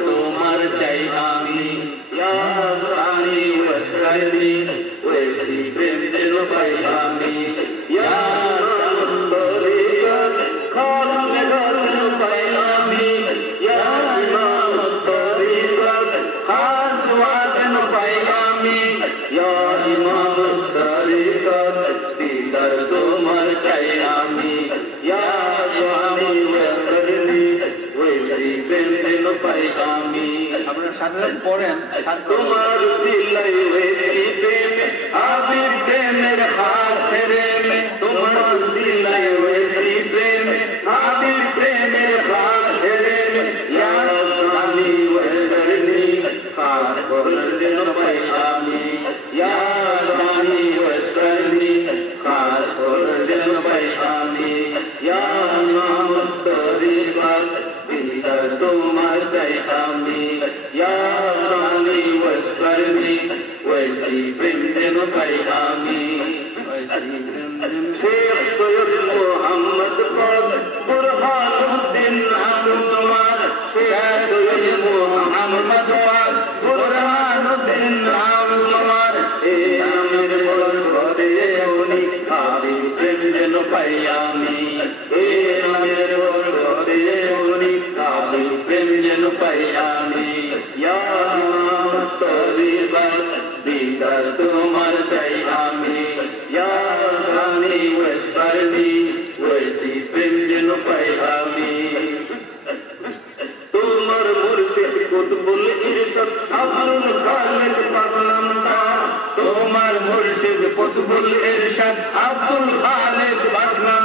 তোমার চাই আমি ওয়েসি প্রেম যেন পাই আমি তোমার চাই আমি পাই আমি আপনারা সাথে পড়েন তোমার দিলাই ওয়েসি প্রেম আবির প্রেমের হাসরে তোমার দিলাই ওয়েসি প্রেম আবির প্রেমের হাসরে আমি ওয়েসি খাস করে যেন পাই আমি আমি ওয়েসি খাস করে যেন পাই আমি তোমার চাই আমি ওয়েসি প্রেম যেন পাই আমি শেখ সৈয়দ মোহাম্মদ বুরহানুদ্দিন নাম তোমার শেখ সৈয়দ মোহাম্মদ বুরহানুদ্দিন নাম তোমার এ আমের বরকতে উনি আমি প্রেম যেন পাই আমি এ আমের বরকতে উনি আমি প্রেম যেন পাই আমি তোমার চাই আমি ওয়েসি প্রেম যেন পাই আমি তোমার মুর্শিদ কুতুবুল ইরশাদ আব্দুল খালেক পাগলাম তোমার মুর্শিদ কুতুবুল ইরশাদ আব্দুল খালেক পাগলাম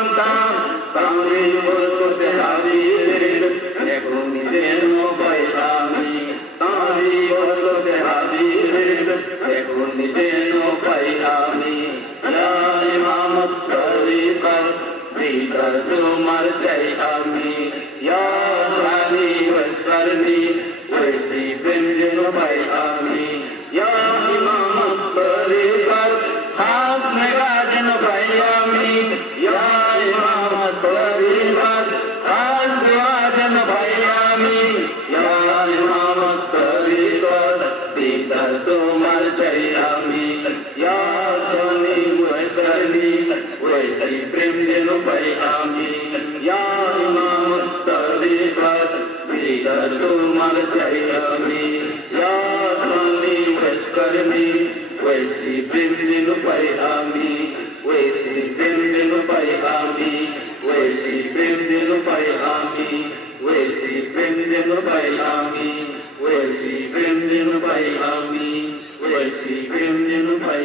তারে বরকতে হাজির এখন যেন পাই আমি তারে বরকতে হাজির এখন যেন পাই আমি ইমামত তরিকত দিদার তোমার চাই আমি সানি ওয়াসরনি ওয়েসি প্রেম যেন পাই আমি ইমামত তরিকত খাস মেরা যেন পাই আমি ইমামত তরিকত খাস মেরা যেন পাই আমি ইমামত তরিকত দিদার তোমার চাই আমি সানি ওয়াসরনি ওয়েসি প্রেম যেন পাই আমি ইমামত তরিকত দিদার তোমার চাই আমি সানি ওয়াসরনি ওয়েসি প্রেম যেন পাই আমি ওয়েসি প্রেম যেন পাই আমি ওয়েসি প্রেম যেন পাই আমি ওয়েসি প্রেম যেন পাই আমি